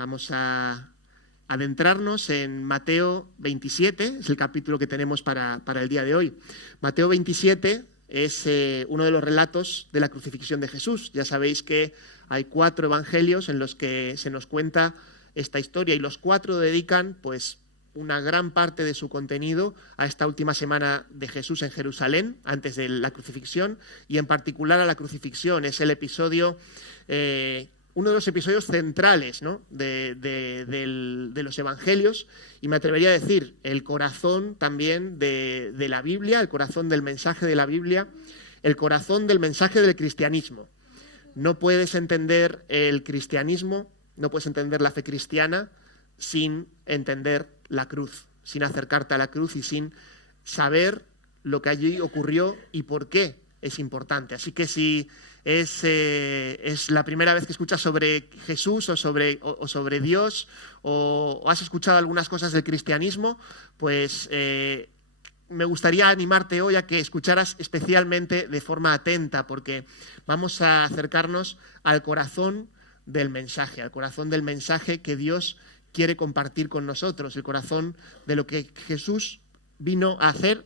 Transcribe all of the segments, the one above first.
Vamos a adentrarnos en Mateo 27, es el capítulo que tenemos para el día de hoy. Mateo 27 es uno de los relatos de la crucifixión de Jesús. Ya sabéis que hay 4 evangelios en los que se nos cuenta esta historia y los 4 dedican pues una gran parte de su contenido a esta última semana de Jesús en Jerusalén, antes de la crucifixión, y en particular a la crucifixión. Es el episodio, uno de los episodios centrales, ¿no?, de los evangelios, y me atrevería a decir el corazón también de la Biblia, el corazón del mensaje de la Biblia, el corazón del mensaje del cristianismo. No puedes entender el cristianismo, no puedes entender la fe cristiana sin entender la cruz, sin acercarte a la cruz y sin saber lo que allí ocurrió y por qué es importante. Así que si es la primera vez que escuchas sobre Jesús o sobre Dios o has escuchado algunas cosas del cristianismo, pues me gustaría animarte hoy a que escucharas especialmente de forma atenta, porque vamos a acercarnos al corazón del mensaje que Dios quiere compartir con nosotros, el corazón de lo que Jesús vino a hacer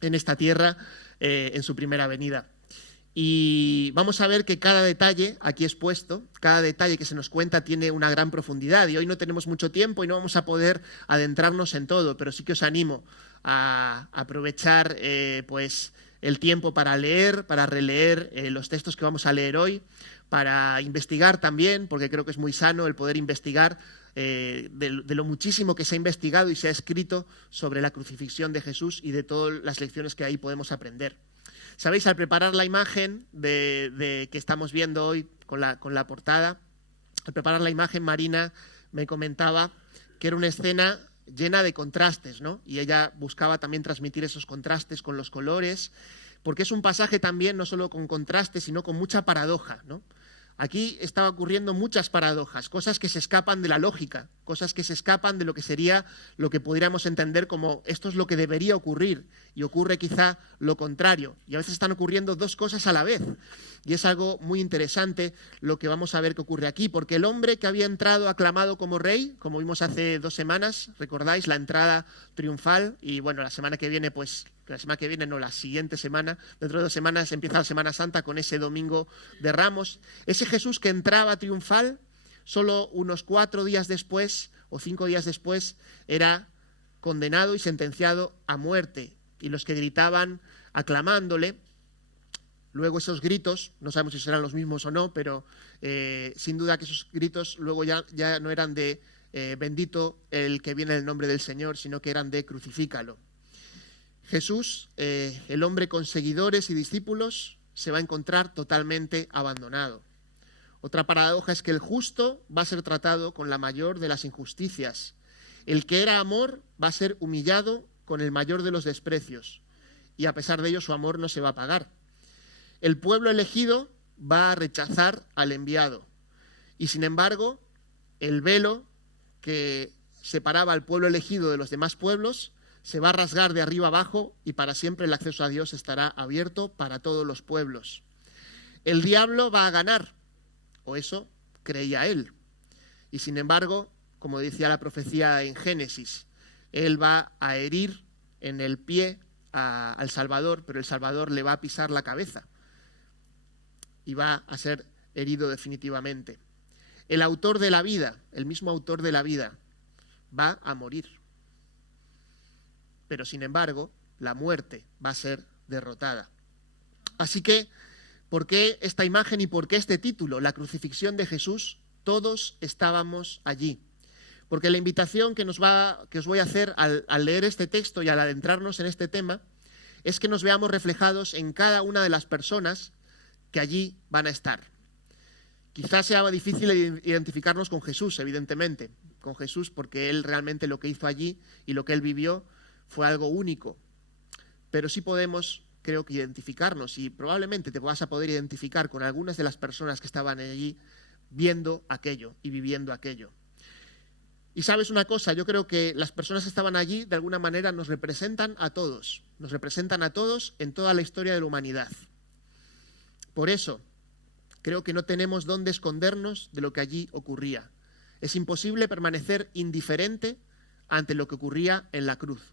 en esta tierra en su primera venida. Y vamos a ver que cada detalle aquí expuesto, cada detalle que se nos cuenta tiene una gran profundidad, y hoy no tenemos mucho tiempo y no vamos a poder adentrarnos en todo, pero sí que os animo a aprovechar pues el tiempo para leer, para releer los textos que vamos a leer hoy, para investigar también, porque creo que es muy sano el poder investigar de lo muchísimo que se ha investigado y se ha escrito sobre la crucifixión de Jesús y de todas las lecciones que ahí podemos aprender. Sabéis, al preparar la imagen que estamos viendo hoy con la portada, al preparar la imagen, Marina me comentaba que era una escena llena de contrastes, ¿no? Y ella buscaba también transmitir esos contrastes con los colores, porque es un pasaje también no solo con contrastes, sino con mucha paradoja, ¿no? Aquí estaba ocurriendo muchas paradojas, cosas que se escapan de la lógica, cosas que se escapan de lo que sería lo que podríamos entender como esto es lo que debería ocurrir, y ocurre quizá lo contrario. Y a veces están ocurriendo dos cosas a la vez. Y es algo muy interesante lo que vamos a ver que ocurre aquí, porque el hombre que había entrado aclamado como rey, como vimos hace 2 semanas, recordáis la entrada triunfal, y bueno, la semana que viene, la siguiente semana, dentro de 2 semanas empieza la Semana Santa con ese domingo de Ramos. Ese Jesús que entraba triunfal, solo unos 4 días después o 5 días después era condenado y sentenciado a muerte. Y los que gritaban aclamándole, luego esos gritos, no sabemos si serán los mismos o no, pero sin duda que esos gritos luego ya no eran de bendito el que viene en el nombre del Señor, sino que eran de crucifícalo. Jesús, el hombre con seguidores y discípulos, se va a encontrar totalmente abandonado. Otra paradoja es que el justo va a ser tratado con la mayor de las injusticias. El que era amor va a ser humillado con el mayor de los desprecios. Y a pesar de ello su amor no se va a pagar. El pueblo elegido va a rechazar al enviado. Y sin embargo, el velo que separaba al pueblo elegido de los demás pueblos se va a rasgar de arriba abajo y para siempre el acceso a Dios estará abierto para todos los pueblos. El diablo va a ganar, o eso creía él. Y sin embargo, como decía la profecía en Génesis, él va a herir en el pie al Salvador, pero el Salvador le va a pisar la cabeza y va a ser herido definitivamente. El autor de la vida, el mismo autor de la vida, va a morir. Pero sin embargo, la muerte va a ser derrotada. Así que, ¿por qué esta imagen y por qué este título? La crucifixión de Jesús, todos estábamos allí. Porque la invitación que os voy a hacer al leer este texto y al adentrarnos en este tema es que nos veamos reflejados en cada una de las personas que allí van a estar. Quizás sea difícil identificarnos con Jesús, evidentemente, con Jesús, porque él realmente lo que hizo allí y lo que él vivió fue algo único, pero sí podemos, creo que, identificarnos, y probablemente te vas a poder identificar con algunas de las personas que estaban allí viendo aquello y viviendo aquello. Y sabes una cosa, yo creo que las personas que estaban allí de alguna manera nos representan a todos en toda la historia de la humanidad. Por eso creo que no tenemos dónde escondernos de lo que allí ocurría. Es imposible permanecer indiferente ante lo que ocurría en la cruz,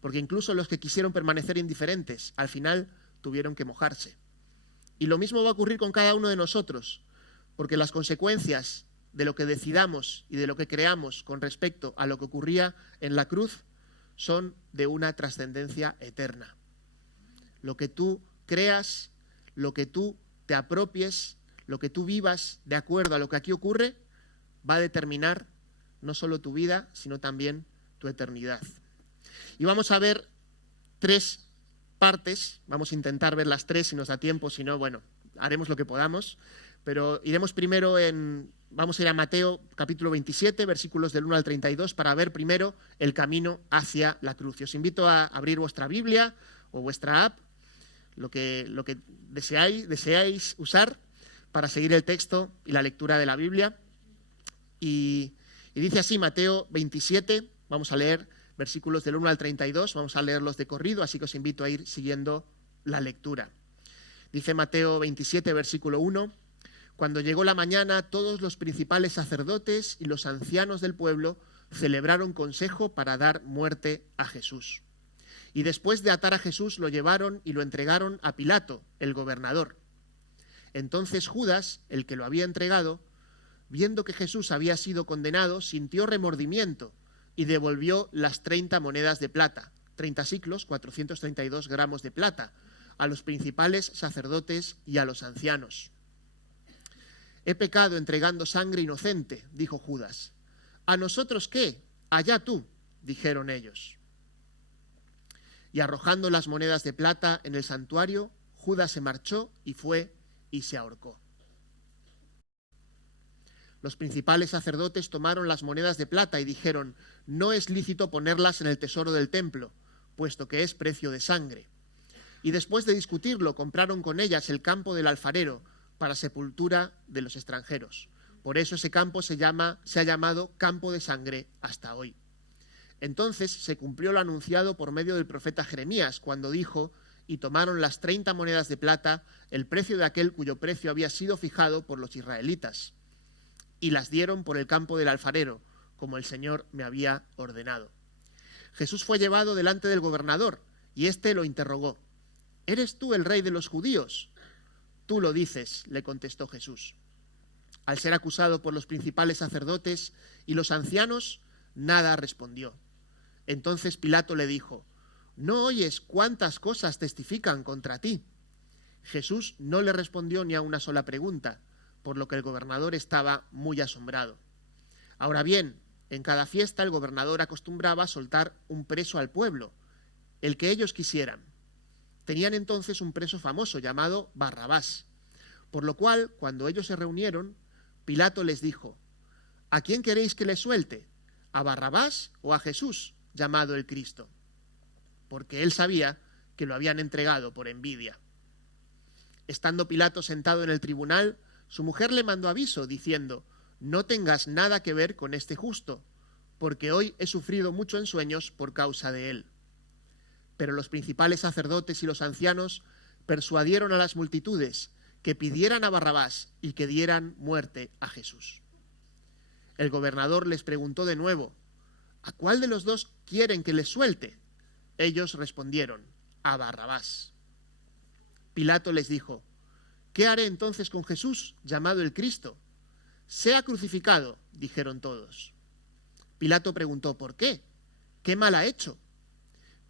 porque incluso los que quisieron permanecer indiferentes, al final tuvieron que mojarse. Y lo mismo va a ocurrir con cada uno de nosotros, porque las consecuencias de lo que decidamos y de lo que creamos con respecto a lo que ocurría en la cruz son de una trascendencia eterna. Lo que tú creas, lo que tú te apropies, lo que tú vivas de acuerdo a lo que aquí ocurre, va a determinar no solo tu vida, sino también tu eternidad. Y vamos a ver 3 partes, vamos a intentar ver las 3 si nos da tiempo, si no, bueno, haremos lo que podamos, pero iremos primero vamos a ir a Mateo capítulo 27, versículos del 1 al 32, para ver primero el camino hacia la cruz. Y os invito a abrir vuestra Biblia o vuestra app, lo que deseáis usar para seguir el texto y la lectura de la Biblia. Y dice así Mateo 27, vamos a leer versículos del 1 al 32, vamos a leerlos de corrido, así que os invito a ir siguiendo la lectura. Dice Mateo 27, versículo 1, cuando llegó la mañana, todos los principales sacerdotes y los ancianos del pueblo celebraron consejo para dar muerte a Jesús. Y después de atar a Jesús, lo llevaron y lo entregaron a Pilato, el gobernador. Entonces Judas, el que lo había entregado, viendo que Jesús había sido condenado, sintió remordimiento y devolvió las 30 monedas de plata, 30 siclos, 432 gramos de plata, a los principales sacerdotes y a los ancianos. He pecado entregando sangre inocente, dijo Judas. ¿A nosotros qué? Allá tú, dijeron ellos. Y arrojando las monedas de plata en el santuario, Judas se marchó y fue y se ahorcó. Los principales sacerdotes tomaron las monedas de plata y dijeron, no es lícito ponerlas en el tesoro del templo, puesto que es precio de sangre. Y después de discutirlo, compraron con ellas el campo del alfarero para sepultura de los extranjeros. Por eso ese campo se ha llamado campo de sangre hasta hoy. Entonces se cumplió lo anunciado por medio del profeta Jeremías, cuando dijo, y tomaron las 30 monedas de plata, el precio de aquel cuyo precio había sido fijado por los israelitas, y las dieron por el campo del alfarero, como el Señor me había ordenado. Jesús fue llevado delante del gobernador, y éste lo interrogó. ¿Eres tú el rey de los judíos? Tú lo dices, le contestó Jesús. Al ser acusado por los principales sacerdotes y los ancianos, nada respondió. Entonces Pilato le dijo, ¿no oyes cuántas cosas testifican contra ti? Jesús no le respondió ni a una sola pregunta, por lo que el gobernador estaba muy asombrado. Ahora bien, en cada fiesta el gobernador acostumbraba a soltar un preso al pueblo, el que ellos quisieran. Tenían entonces un preso famoso llamado Barrabás, por lo cual, cuando ellos se reunieron, Pilato les dijo, ¿a quién queréis que le suelte? ¿A Barrabás o a Jesús, llamado el Cristo? Porque él sabía que lo habían entregado por envidia. Estando Pilato sentado en el tribunal, su mujer le mandó aviso, diciendo, no tengas nada que ver con este justo, porque hoy he sufrido mucho en sueños por causa de él. Pero los principales sacerdotes y los ancianos persuadieron a las multitudes que pidieran a Barrabás y que dieran muerte a Jesús. El gobernador les preguntó de nuevo, ¿a cuál de los dos quieren que les suelte? Ellos respondieron, a Barrabás. Pilato les dijo, ¿qué haré entonces con Jesús, llamado el Cristo? Sea crucificado, dijeron todos. Pilato preguntó, ¿por qué? ¿Qué mal ha hecho?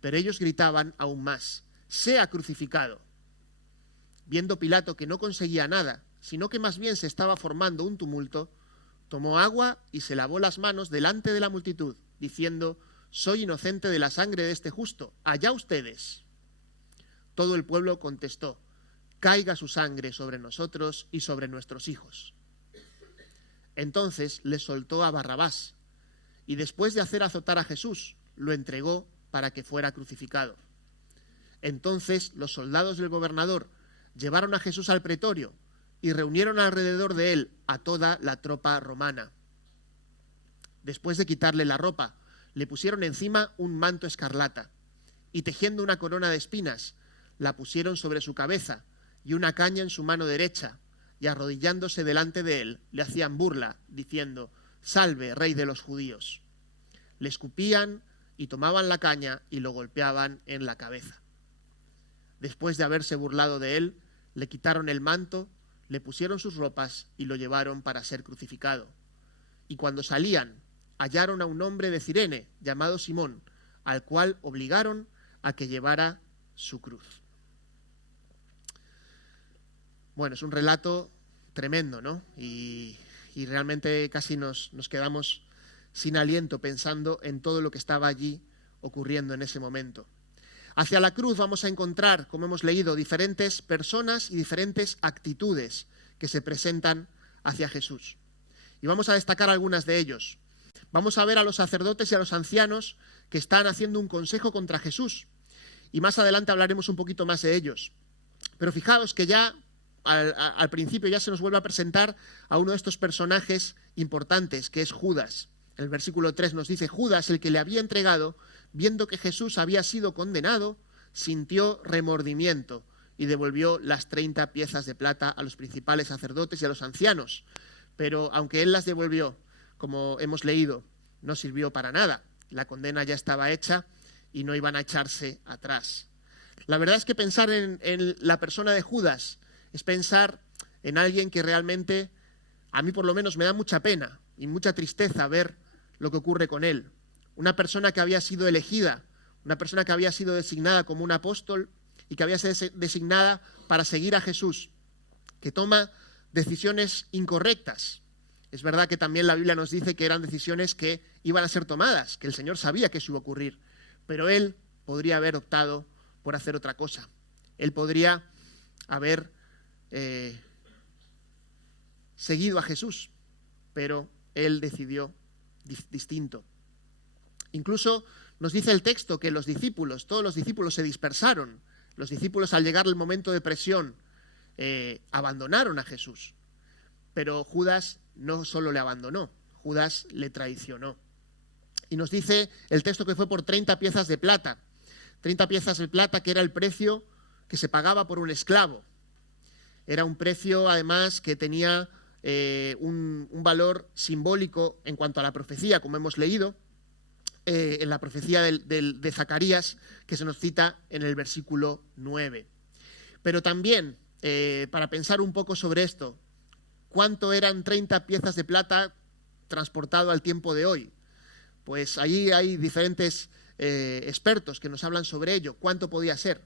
Pero ellos gritaban aún más, sea crucificado. Viendo Pilato que no conseguía nada, sino que más bien se estaba formando un tumulto, tomó agua y se lavó las manos delante de la multitud, diciendo, soy inocente de la sangre de este justo, allá ustedes. Todo el pueblo contestó, caiga su sangre sobre nosotros y sobre nuestros hijos. Entonces les soltó a Barrabás, y después de hacer azotar a Jesús, lo entregó para que fuera crucificado. Entonces los soldados del gobernador llevaron a Jesús al pretorio y reunieron alrededor de él a toda la tropa romana. Después de quitarle la ropa, le pusieron encima un manto escarlata y tejiendo una corona de espinas, la pusieron sobre su cabeza y una caña en su mano derecha, y arrodillándose delante de él, le hacían burla, diciendo, «Salve, Rey de los judíos». Le escupían y tomaban la caña y lo golpeaban en la cabeza. Después de haberse burlado de él, le quitaron el manto, le pusieron sus ropas y lo llevaron para ser crucificado. Y cuando salían, hallaron a un hombre de Cirene llamado Simón, al cual obligaron a que llevara su cruz. Bueno, es un relato tremendo, ¿no? Y realmente casi nos quedamos sin aliento pensando en todo lo que estaba allí ocurriendo en ese momento. Hacia la cruz vamos a encontrar, como hemos leído, diferentes personas y diferentes actitudes que se presentan hacia Jesús. Y vamos a destacar algunas de ellos. Vamos a ver a los sacerdotes y a los ancianos que están haciendo un consejo contra Jesús. Y más adelante hablaremos un poquito más de ellos. Pero fijaos que ya al principio ya se nos vuelve a presentar a uno de estos personajes importantes, que es Judas. El versículo 3 nos dice: Judas, el que le había entregado, viendo que Jesús había sido condenado, sintió remordimiento y devolvió las 30 piezas de plata a los principales sacerdotes y a los ancianos. Pero aunque él las devolvió, como hemos leído, no sirvió para nada. La condena ya estaba hecha y no iban a echarse atrás. La verdad es que pensar en la persona de Judas es pensar en alguien que realmente, a mí por lo menos, me da mucha pena y mucha tristeza ver lo que ocurre con él. Una persona que había sido elegida, una persona que había sido designada como un apóstol y que había sido designada para seguir a Jesús, que toma decisiones incorrectas. Es verdad que también la Biblia nos dice que eran decisiones que iban a ser tomadas, que el Señor sabía que eso iba a ocurrir, pero él podría haber optado por hacer otra cosa. Él podría haber seguido a Jesús, pero él decidió distinto. Incluso nos dice el texto que todos los discípulos se dispersaron. Los discípulos, al llegar el momento de presión, abandonaron a Jesús. Pero Judas no solo le abandonó, Judas le traicionó. Y nos dice el texto que fue por 30 piezas de plata. 30 piezas de plata, que era el precio que se pagaba por un esclavo. Era un precio, además, que tenía un valor simbólico en cuanto a la profecía, como hemos leído en la profecía de Zacarías, que se nos cita en el versículo 9. Pero también, para pensar un poco sobre esto, ¿cuánto eran 30 piezas de plata transportado al tiempo de hoy? Pues ahí hay diferentes expertos que nos hablan sobre ello. ¿Cuánto podía ser?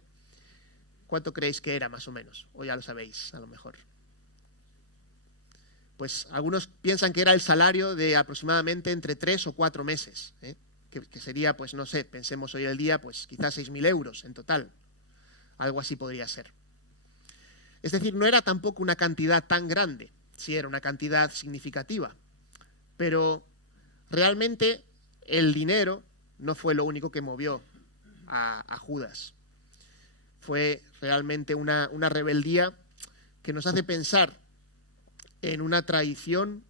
¿Cuánto creéis que era, más o menos? O ya lo sabéis, a lo mejor. Pues algunos piensan que era el salario de aproximadamente entre 3 o 4 meses, que sería, pues no sé, pensemos hoy en día, pues quizás 6.000 euros en total. Algo así podría ser. Es decir, no era tampoco una cantidad tan grande, sí era una cantidad significativa, pero realmente el dinero no fue lo único que movió a Judas. Fue realmente una rebeldía que nos hace pensar en una traición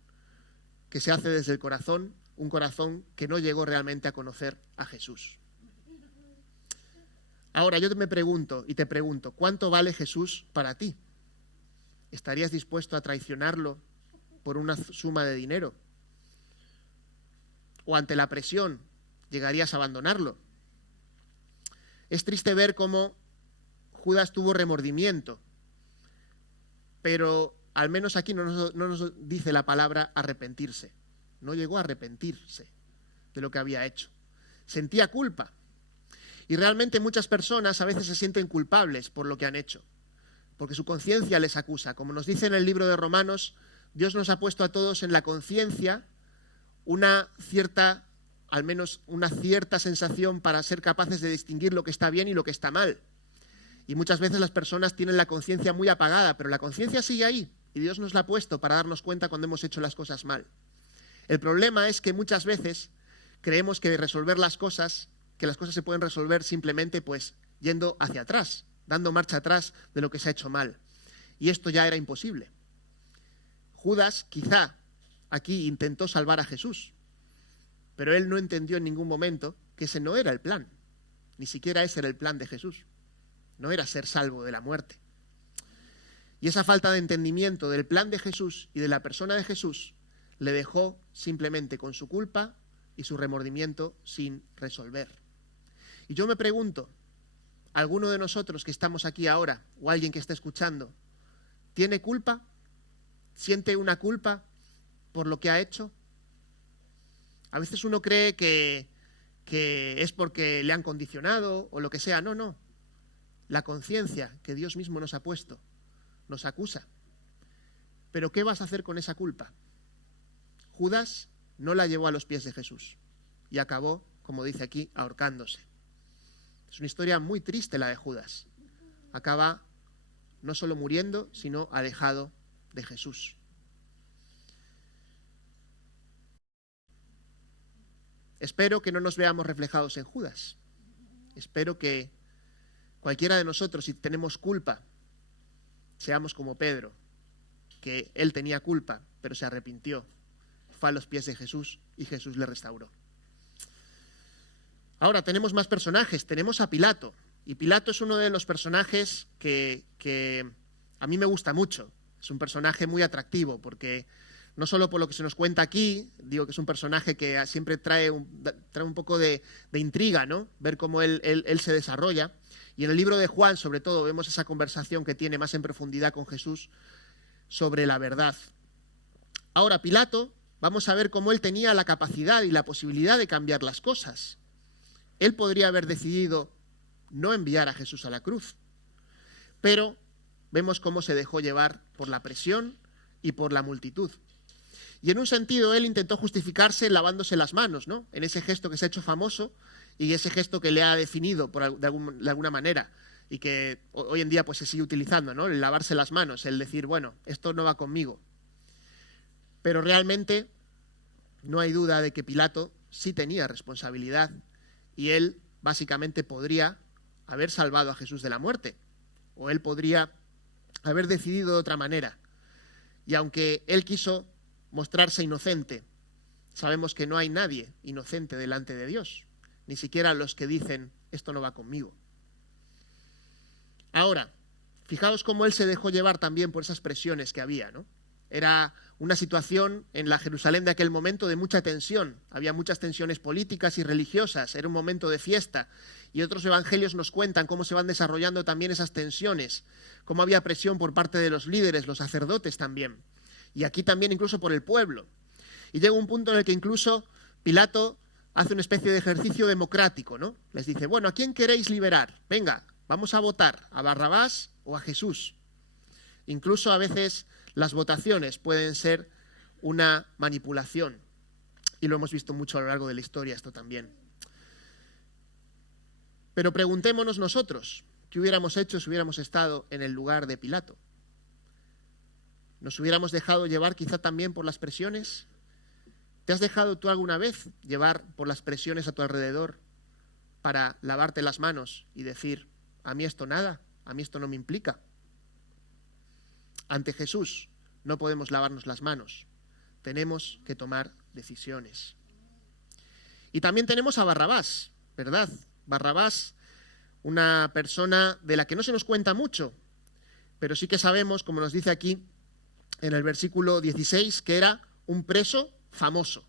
que se hace desde el corazón, un corazón que no llegó realmente a conocer a Jesús. Ahora yo me pregunto y te pregunto, ¿cuánto vale Jesús para ti? ¿Estarías dispuesto a traicionarlo por una suma de dinero? ¿O ante la presión llegarías a abandonarlo? Es triste ver cómo Judas tuvo remordimiento, pero al menos aquí no nos dice la palabra arrepentirse. No llegó a arrepentirse de lo que había hecho. Sentía culpa. Y realmente muchas personas a veces se sienten culpables por lo que han hecho, porque su conciencia les acusa. Como nos dice en el libro de Romanos, Dios nos ha puesto a todos en la conciencia al menos una cierta sensación para ser capaces de distinguir lo que está bien y lo que está mal. Y muchas veces las personas tienen la conciencia muy apagada, pero la conciencia sigue ahí y Dios nos la ha puesto para darnos cuenta cuando hemos hecho las cosas mal. El problema es que muchas veces creemos que las cosas se pueden resolver simplemente pues yendo hacia atrás, dando marcha atrás de lo que se ha hecho mal. Y esto ya era imposible. Judas quizá aquí intentó salvar a Jesús, pero él no entendió en ningún momento que ese no era el plan. Ni siquiera ese era el plan de Jesús. No era ser salvo de la muerte. Y esa falta de entendimiento del plan de Jesús y de la persona de Jesús le dejó simplemente con su culpa y su remordimiento sin resolver. Y yo me pregunto, ¿alguno de nosotros que estamos aquí ahora, o alguien que está escuchando, tiene culpa? ¿Siente una culpa por lo que ha hecho? A veces uno cree que es porque le han condicionado o lo que sea. No, no. La conciencia que Dios mismo nos ha puesto nos acusa. Pero ¿qué vas a hacer con esa culpa? Judas no la llevó a los pies de Jesús y acabó, como dice aquí, ahorcándose. Es una historia muy triste la de Judas. Acaba no solo muriendo, sino alejado de Jesús. Espero que no nos veamos reflejados en Judas. Espero que cualquiera de nosotros, si tenemos culpa, seamos como Pedro, que él tenía culpa, pero se arrepintió, fue a los pies de Jesús y Jesús le restauró. Ahora tenemos más personajes, tenemos a Pilato, y Pilato es uno de los personajes que a mí me gusta mucho. Es un personaje muy atractivo, porque no solo por lo que se nos cuenta aquí, digo que es un personaje que siempre trae un poco de intriga, ¿no? Ver cómo él se desarrolla. Y en el libro de Juan, sobre todo, vemos esa conversación que tiene más en profundidad con Jesús sobre la verdad. Ahora, Pilato, vamos a ver cómo él tenía la capacidad y la posibilidad de cambiar las cosas. Él podría haber decidido no enviar a Jesús a la cruz, pero vemos cómo se dejó llevar por la presión y por la multitud. Y en un sentido él intentó justificarse lavándose las manos, ¿no? En ese gesto que se ha hecho famoso y ese gesto que le ha definido de alguna manera y que hoy en día pues se sigue utilizando, ¿no? El lavarse las manos, el decir, bueno, esto no va conmigo. Pero realmente no hay duda de que Pilato sí tenía responsabilidad y él básicamente podría haber salvado a Jesús de la muerte, o él podría haber decidido de otra manera. Y aunque él quiso mostrarse inocente, sabemos que no hay nadie inocente delante de Dios, ni siquiera los que dicen, esto no va conmigo. Ahora, fijaos cómo él se dejó llevar también por esas presiones que había, ¿no? Era una situación en la Jerusalén de aquel momento de mucha tensión. Había muchas tensiones políticas y religiosas. Era un momento de fiesta. Y otros evangelios nos cuentan cómo se van desarrollando también esas tensiones, cómo había presión por parte de los líderes, los sacerdotes también. Y aquí también incluso por el pueblo. Y llega un punto en el que incluso Pilato hace una especie de ejercicio democrático, ¿no? Les dice, bueno, ¿a quién queréis liberar? Venga, vamos a votar, ¿a Barrabás o a Jesús? Incluso a veces las votaciones pueden ser una manipulación. Y lo hemos visto mucho a lo largo de la historia esto también. Pero preguntémonos nosotros, ¿qué hubiéramos hecho si hubiéramos estado en el lugar de Pilato? ¿Nos hubiéramos dejado llevar quizá también por las presiones? ¿Te has dejado tú alguna vez llevar por las presiones a tu alrededor para lavarte las manos y decir, a mí esto nada, a mí esto no me implica? Ante Jesús no podemos lavarnos las manos, tenemos que tomar decisiones. Y también tenemos a Barrabás, ¿verdad? Barrabás, una persona de la que no se nos cuenta mucho, pero sí que sabemos, como nos dice aquí en el versículo 16, que era un preso famoso.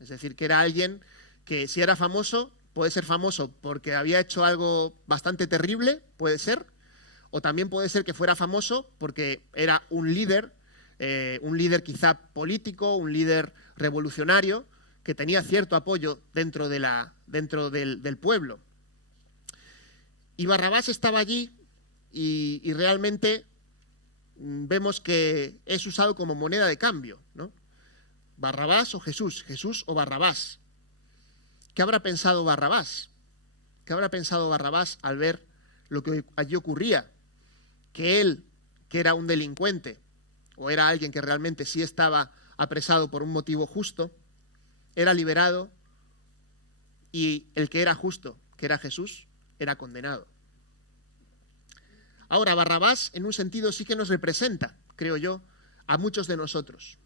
Es decir, que era alguien que si era famoso, puede ser famoso porque había hecho algo bastante terrible, puede ser, o también puede ser que fuera famoso porque era un líder quizá político, un líder revolucionario, que tenía cierto apoyo dentro del pueblo. Y Barrabás estaba allí y realmente vemos que es usado como moneda de cambio, ¿no? Barrabás o Jesús, Jesús o Barrabás. ¿Qué habrá pensado Barrabás? ¿Qué habrá pensado Barrabás al ver lo que allí ocurría? Que él, que era un delincuente, o era alguien que realmente sí estaba apresado por un motivo justo, era liberado, y el que era justo, que era Jesús, era condenado. Ahora, Barrabás, en un sentido, sí que nos representa, creo yo, a muchos de nosotros.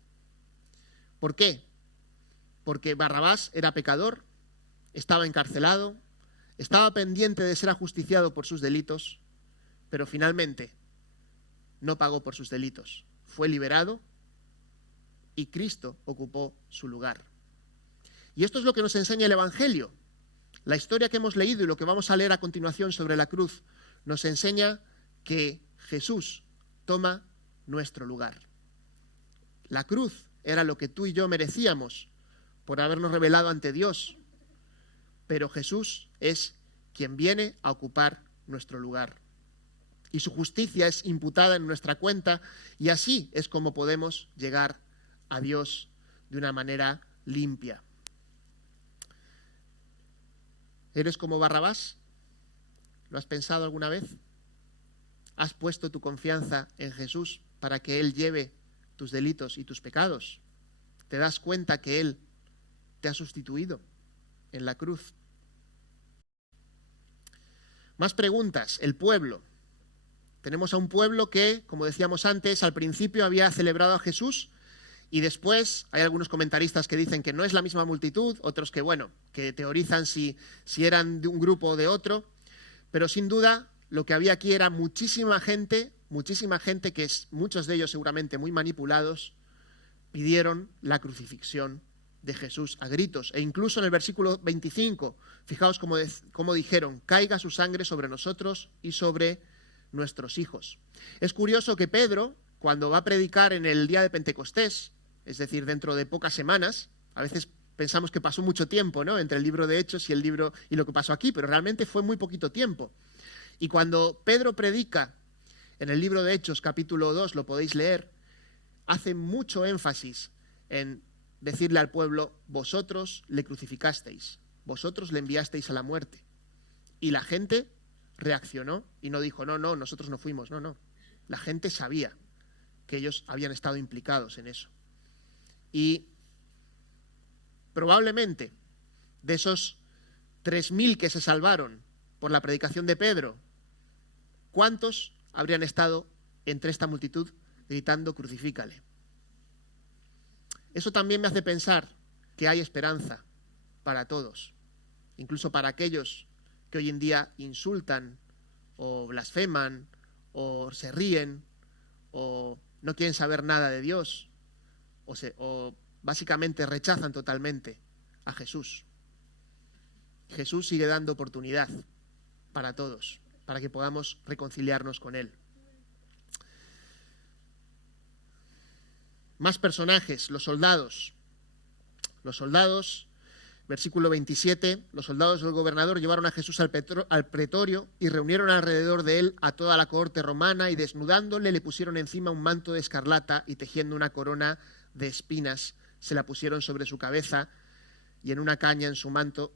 ¿Por qué? Porque Barrabás era pecador, estaba encarcelado, estaba pendiente de ser ajusticiado por sus delitos, pero finalmente no pagó por sus delitos. Fue liberado y Cristo ocupó su lugar. Y esto es lo que nos enseña el Evangelio. La historia que hemos leído y lo que vamos a leer a continuación sobre la cruz nos enseña que Jesús toma nuestro lugar. La cruz era lo que tú y yo merecíamos por habernos rebelado ante Dios, pero Jesús es quien viene a ocupar nuestro lugar. Y su justicia es imputada en nuestra cuenta, y así es como podemos llegar a Dios de una manera limpia. ¿Eres como Barrabás? ¿Lo has pensado alguna vez? ¿Has puesto tu confianza en Jesús para que Él lleve tus delitos y tus pecados? ¿Te das cuenta que Él te ha sustituido en la cruz? Más preguntas. El pueblo. Tenemos a un pueblo que, como decíamos antes, al principio había celebrado a Jesús y después hay algunos comentaristas que dicen que no es la misma multitud, otros que, que teorizan si eran de un grupo o de otro, pero sin duda lo que había aquí era muchísima gente que muchos de ellos seguramente muy manipulados, pidieron la crucifixión de Jesús a gritos. E incluso en el versículo 25, fijaos cómo dijeron: caiga su sangre sobre nosotros y sobre nuestros hijos. Es curioso que Pedro, cuando va a predicar en el día de Pentecostés, es decir, dentro de pocas semanas, a veces pensamos que pasó mucho tiempo, ¿no?, entre el libro de Hechos y lo que pasó aquí, pero realmente fue muy poquito tiempo. Y cuando Pedro predica en el libro de Hechos, capítulo 2, lo podéis leer, hace mucho énfasis en decirle al pueblo: vosotros le crucificasteis, vosotros le enviasteis a la muerte. Y la gente reaccionó y no dijo: no, nosotros no fuimos, no. La gente sabía que ellos habían estado implicados en eso. Y probablemente de esos 3.000 que se salvaron por la predicación de Pedro, ¿cuántos habrían estado entre esta multitud gritando: crucifícale? Eso también me hace pensar que hay esperanza para todos, incluso para aquellos que hoy en día insultan o blasfeman o se ríen o no quieren saber nada de Dios o básicamente rechazan totalmente a Jesús. Jesús sigue dando oportunidad para todos, para que podamos reconciliarnos con Él. Más personajes, los soldados. Los soldados, versículo 27, los soldados del gobernador llevaron a Jesús al pretorio y reunieron alrededor de él a toda la cohorte romana y desnudándole le pusieron encima un manto de escarlata y tejiendo una corona de espinas se la pusieron sobre su cabeza y en una caña en su manto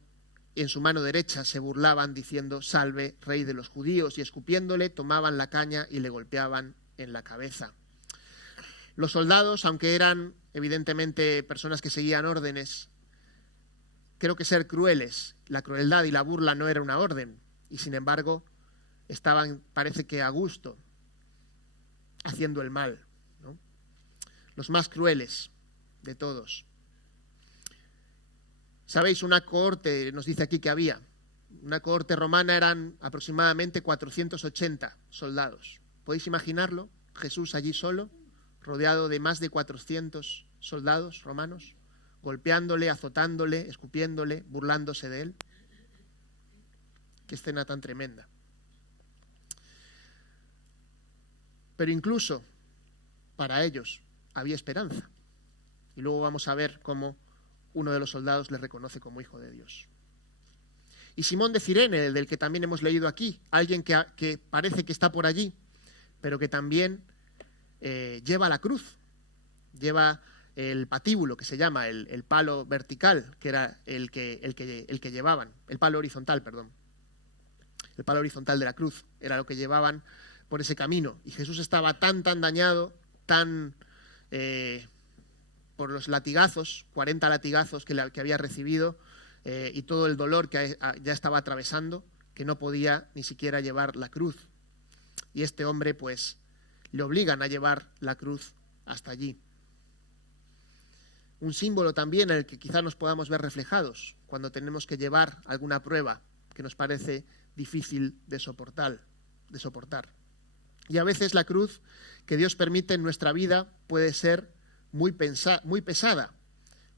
y en su mano derecha se burlaban diciendo: salve, rey de los judíos, y escupiéndole tomaban la caña y le golpeaban en la cabeza. Los soldados, aunque eran evidentemente personas que seguían órdenes, creo que ser crueles, la crueldad y la burla no era una orden, y sin embargo estaban, parece que a gusto, haciendo el mal, ¿no? Los más crueles de todos. ¿Sabéis? Una cohorte, nos dice aquí que había, una cohorte romana eran aproximadamente 480 soldados. ¿Podéis imaginarlo? Jesús allí solo, rodeado de más de 400 soldados romanos, golpeándole, azotándole, escupiéndole, burlándose de él. Qué escena tan tremenda. Pero incluso para ellos había esperanza. Y luego vamos a ver cómo uno de los soldados le reconoce como hijo de Dios. Y Simón de Cirene, del que también hemos leído aquí, alguien que parece que está por allí, pero que también lleva la cruz, lleva el patíbulo, que se llama, el palo vertical, que era el que llevaban, el palo horizontal, perdón. El palo horizontal de la cruz era lo que llevaban por ese camino. Y Jesús estaba tan dañado, por los latigazos, 40 latigazos que había recibido, y todo el dolor que ya estaba atravesando, que no podía ni siquiera llevar la cruz. Y este hombre, pues, le obligan a llevar la cruz hasta allí. Un símbolo también en el que quizá nos podamos ver reflejados cuando tenemos que llevar alguna prueba que nos parece difícil de soportar. Y a veces la cruz que Dios permite en nuestra vida puede ser muy pesada,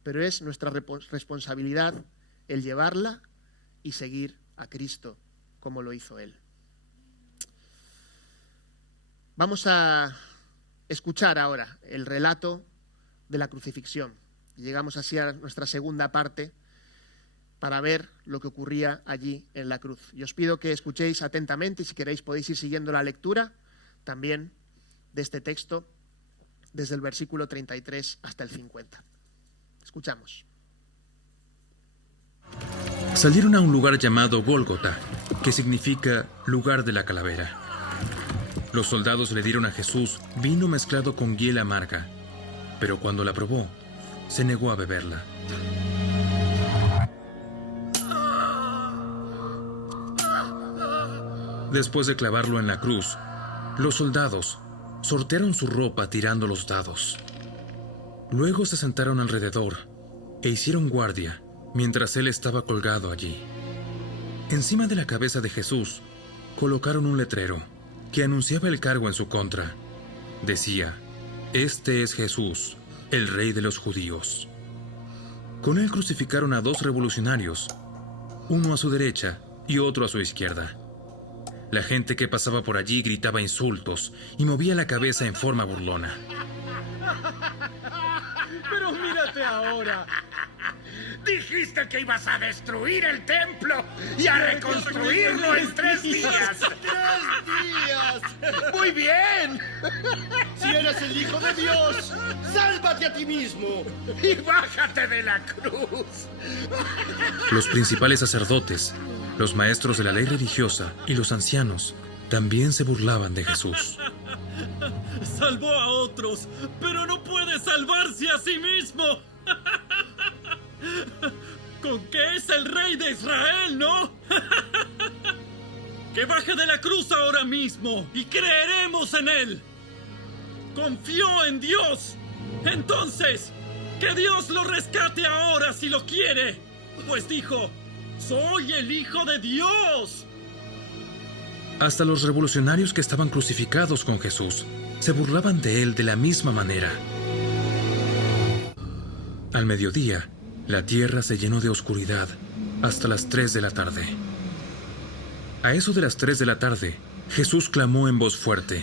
pero es nuestra responsabilidad el llevarla y seguir a Cristo como lo hizo Él. Vamos a escuchar ahora el relato de la crucifixión. Llegamos así a nuestra segunda parte para ver lo que ocurría allí en la cruz. Y os pido que escuchéis atentamente y si queréis podéis ir siguiendo la lectura también de este texto desde el versículo 33 hasta el 50. Escuchamos. Salieron a un lugar llamado Gólgota, que significa lugar de la calavera. Los soldados le dieron a Jesús vino mezclado con hiel amarga, pero cuando la probó, se negó a beberla. Después de clavarlo en la cruz, los soldados sortearon su ropa tirando los dados. Luego se sentaron alrededor e hicieron guardia mientras él estaba colgado allí. Encima de la cabeza de Jesús colocaron un letrero que anunciaba el cargo en su contra. Decía: "Este es Jesús, el Rey de los Judíos". Con él crucificaron a 2 revolucionarios, uno a su derecha y otro a su izquierda. La gente que pasaba por allí gritaba insultos y movía la cabeza en forma burlona. ¡Pero mírate ahora! Dijiste que ibas a destruir el templo y a reconstruirlo en 3 días. 3 días. ¡Muy bien! Si eres el Hijo de Dios, sálvate a ti mismo. Y bájate de la cruz. Los principales sacerdotes, los maestros de la ley religiosa y los ancianos también se burlaban de Jesús. Salvó a otros, pero no puede salvarse a sí mismo. Con que es el rey de Israel, ¿no? Que baje de la cruz ahora mismo y creeremos en él. Confió en Dios. Entonces, que Dios lo rescate ahora si lo quiere. Pues dijo: "Soy el Hijo de Dios". Hasta los revolucionarios que estaban crucificados con Jesús se burlaban de él de la misma manera. Al mediodía, la tierra se llenó de oscuridad hasta las 3 de la tarde. A eso de las 3 de la tarde, Jesús clamó en voz fuerte: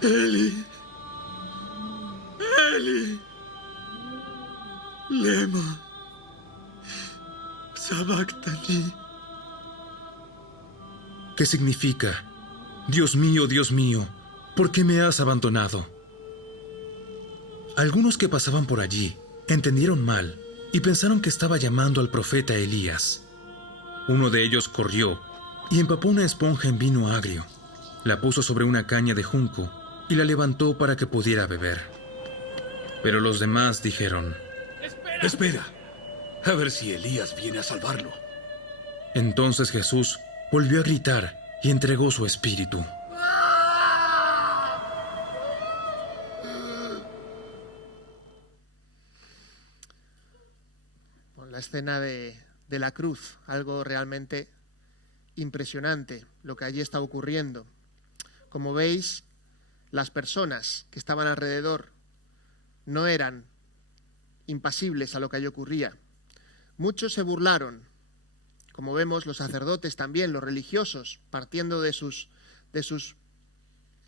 Eli, Eli, lema sabactani. ¿Qué significa: Dios mío, ¿por qué me has abandonado? Algunos que pasaban por allí entendieron mal y pensaron que estaba llamando al profeta Elías. Uno de ellos corrió y empapó una esponja en vino agrio, la puso sobre una caña de junco y la levantó para que pudiera beber. Pero los demás dijeron: Espera, a ver si Elías viene a salvarlo. Entonces Jesús volvió a gritar y entregó su espíritu. La escena de la cruz, algo realmente impresionante lo que allí está ocurriendo. Como veis, las personas que estaban alrededor no eran impasibles a lo que allí ocurría. Muchos se burlaron, como vemos los sacerdotes también, los religiosos, partiendo de sus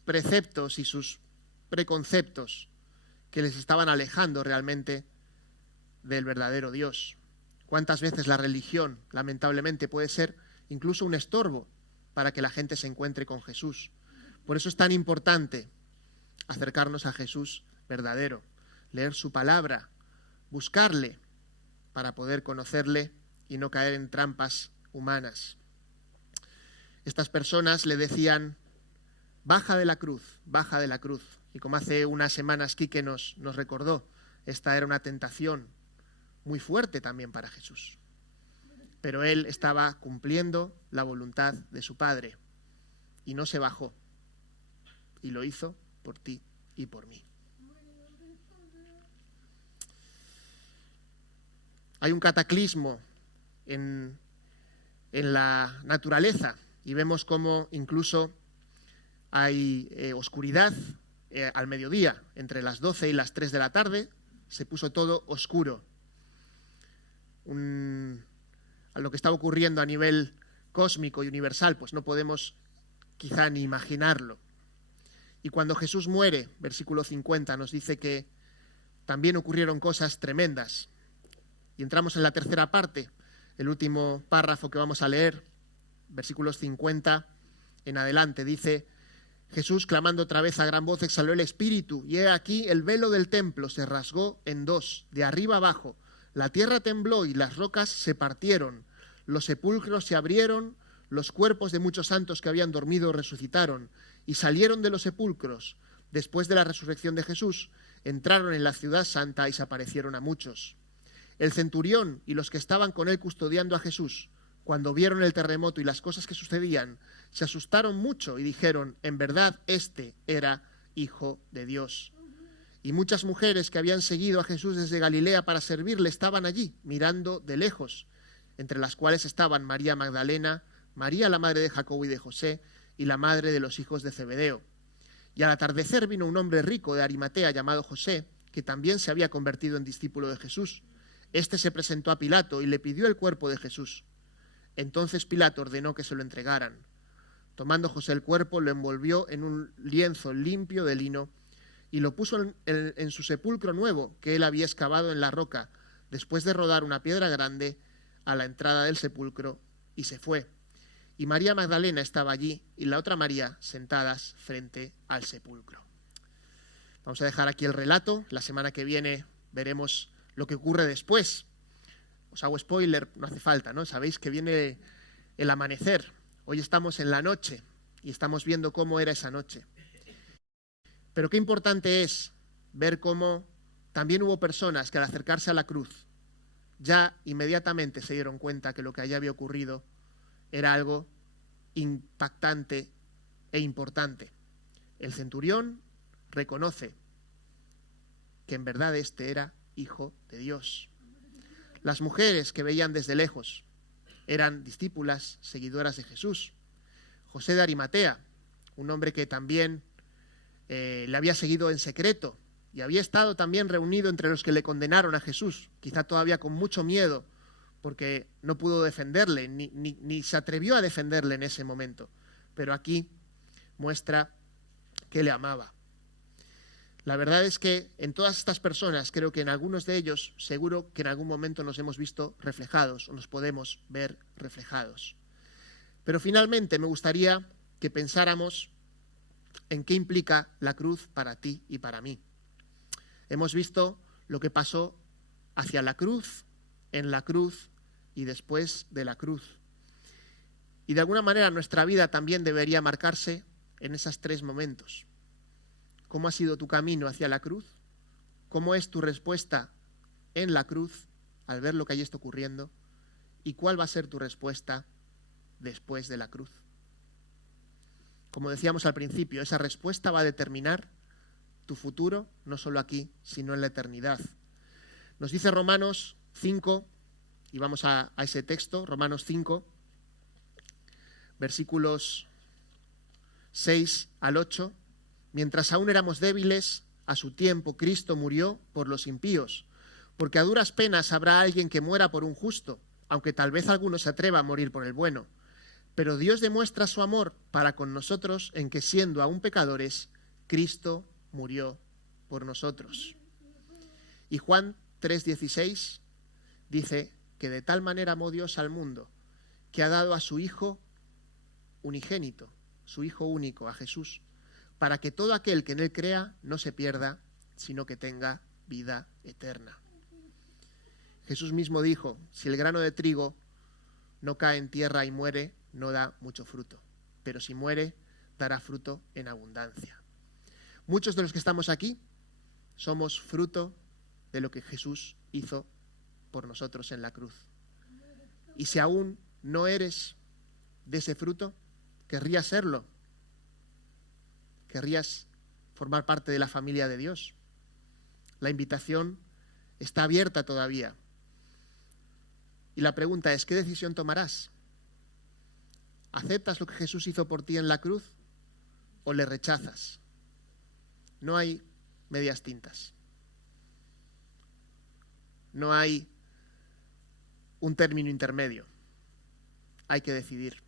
preceptos y sus preconceptos que les estaban alejando realmente del verdadero Dios. ¿Cuántas veces la religión, lamentablemente, puede ser incluso un estorbo para que la gente se encuentre con Jesús? Por eso es tan importante acercarnos a Jesús verdadero, leer su palabra, buscarle para poder conocerle y no caer en trampas humanas. Estas personas le decían: baja de la cruz, baja de la cruz. Y como hace unas semanas Quique nos recordó, esta era una tentación muy fuerte también para Jesús. Pero él estaba cumpliendo la voluntad de su Padre y no se bajó. Y lo hizo por ti y por mí. Hay un cataclismo en la naturaleza y vemos cómo incluso hay oscuridad al mediodía, entre las 12 y las 3 de la tarde, se puso todo oscuro. A lo que estaba ocurriendo a nivel cósmico y universal, pues no podemos quizá ni imaginarlo. Y cuando Jesús muere, versículo 50, nos dice que también ocurrieron cosas tremendas. Y entramos en la tercera parte, el último párrafo que vamos a leer, versículos 50 en adelante, dice: Jesús, clamando otra vez a gran voz, exhaló el espíritu, y he aquí el velo del templo se rasgó en dos, de arriba abajo. La tierra tembló y las rocas se partieron. Los sepulcros se abrieron, los cuerpos de muchos santos que habían dormido resucitaron, y salieron de los sepulcros. Después de la resurrección de Jesús, entraron en la ciudad santa y se aparecieron a muchos. El centurión y los que estaban con él custodiando a Jesús, cuando vieron el terremoto y las cosas que sucedían, se asustaron mucho y dijeron: en verdad, este era Hijo de Dios. Y muchas mujeres que habían seguido a Jesús desde Galilea para servirle estaban allí, mirando de lejos, entre las cuales estaban María Magdalena, María la madre de Jacobo y de José, y la madre de los hijos de Zebedeo. Y al atardecer vino un hombre rico de Arimatea llamado José, que también se había convertido en discípulo de Jesús. Este se presentó a Pilato y le pidió el cuerpo de Jesús. Entonces Pilato ordenó que se lo entregaran. Tomando José el cuerpo, lo envolvió en un lienzo limpio de lino y lo puso en su sepulcro nuevo que él había excavado en la roca, después de rodar una piedra grande a la entrada del sepulcro, y se fue. Y María Magdalena estaba allí y la otra María sentadas frente al sepulcro. Vamos a dejar aquí el relato. La semana que viene veremos lo que ocurre después. Os hago spoiler, no hace falta, ¿no? Sabéis que viene el amanecer. Hoy estamos en la noche y estamos viendo cómo era esa noche. Pero qué importante es ver cómo también hubo personas que al acercarse a la cruz ya inmediatamente se dieron cuenta que lo que allí había ocurrido era algo impactante e importante. El centurión reconoce que en verdad este era Hijo de Dios. Las mujeres que veían desde lejos eran discípulas, seguidoras de Jesús. José de Arimatea, un hombre que también le había seguido en secreto y había estado también reunido entre los que le condenaron a Jesús, quizá todavía con mucho miedo, porque no pudo defenderle, ni se atrevió a defenderle en ese momento. Pero aquí muestra que le amaba. La verdad es que en todas estas personas, creo que en algunos de ellos, seguro que en algún momento nos hemos visto reflejados, o nos podemos ver reflejados. Pero finalmente me gustaría que pensáramos en qué implica la cruz para ti y para mí. Hemos visto lo que pasó hacia la cruz, en la cruz y después de la cruz. Y de alguna manera nuestra vida también debería marcarse en esos tres momentos. ¿Cómo ha sido tu camino hacia la cruz? ¿Cómo es tu respuesta en la cruz al ver lo que allí está ocurriendo? ¿Y cuál va a ser tu respuesta después de la cruz? Como decíamos al principio, esa respuesta va a determinar tu futuro, no solo aquí, sino en la eternidad. Nos dice Romanos 5, y vamos a ese texto, Romanos 5, versículos 6 al 8. Mientras aún éramos débiles, a su tiempo Cristo murió por los impíos, porque a duras penas habrá alguien que muera por un justo, aunque tal vez alguno se atreva a morir por el bueno. Pero Dios demuestra su amor para con nosotros en que, siendo aún pecadores, Cristo murió por nosotros. Y Juan 3:16 dice que de tal manera amó Dios al mundo, que ha dado a su Hijo unigénito, su Hijo único, a Jesús, para que todo aquel que en él crea no se pierda, sino que tenga vida eterna. Jesús mismo dijo: si el grano de trigo no cae en tierra y muere, no da mucho fruto, pero si muere, dará fruto en abundancia. Muchos de los que estamos aquí somos fruto de lo que Jesús hizo por nosotros en la cruz. Y si aún no eres de ese fruto, querrías serlo. ¿Querrías formar parte de la familia de Dios? La invitación está abierta todavía. Y la pregunta es, ¿qué decisión tomarás? ¿Aceptas lo que Jesús hizo por ti en la cruz o le rechazas? No hay medias tintas. No hay un término intermedio. Hay que decidir.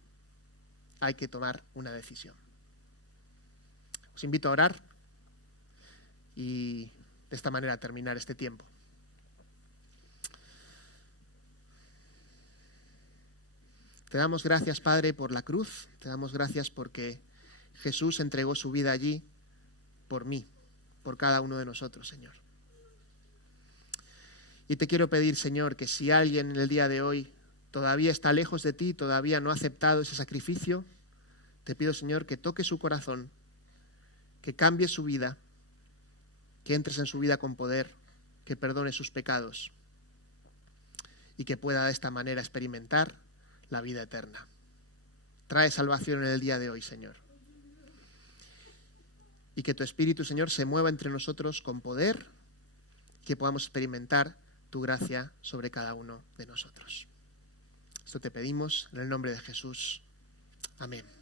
Hay que tomar una decisión. Os invito a orar y de esta manera terminar este tiempo. Te damos gracias, Padre, por la cruz. Te damos gracias porque Jesús entregó su vida allí por mí, por cada uno de nosotros, Señor. Y te quiero pedir, Señor, que si alguien en el día de hoy todavía está lejos de ti, todavía no ha aceptado ese sacrificio, te pido, Señor, que toques su corazón, que cambies su vida, que entres en su vida con poder, que perdone sus pecados y que pueda de esta manera experimentar la vida eterna. Trae salvación en el día de hoy, Señor. Y que tu Espíritu, Señor, se mueva entre nosotros con poder, que podamos experimentar tu gracia sobre cada uno de nosotros. Esto te pedimos en el nombre de Jesús. Amén.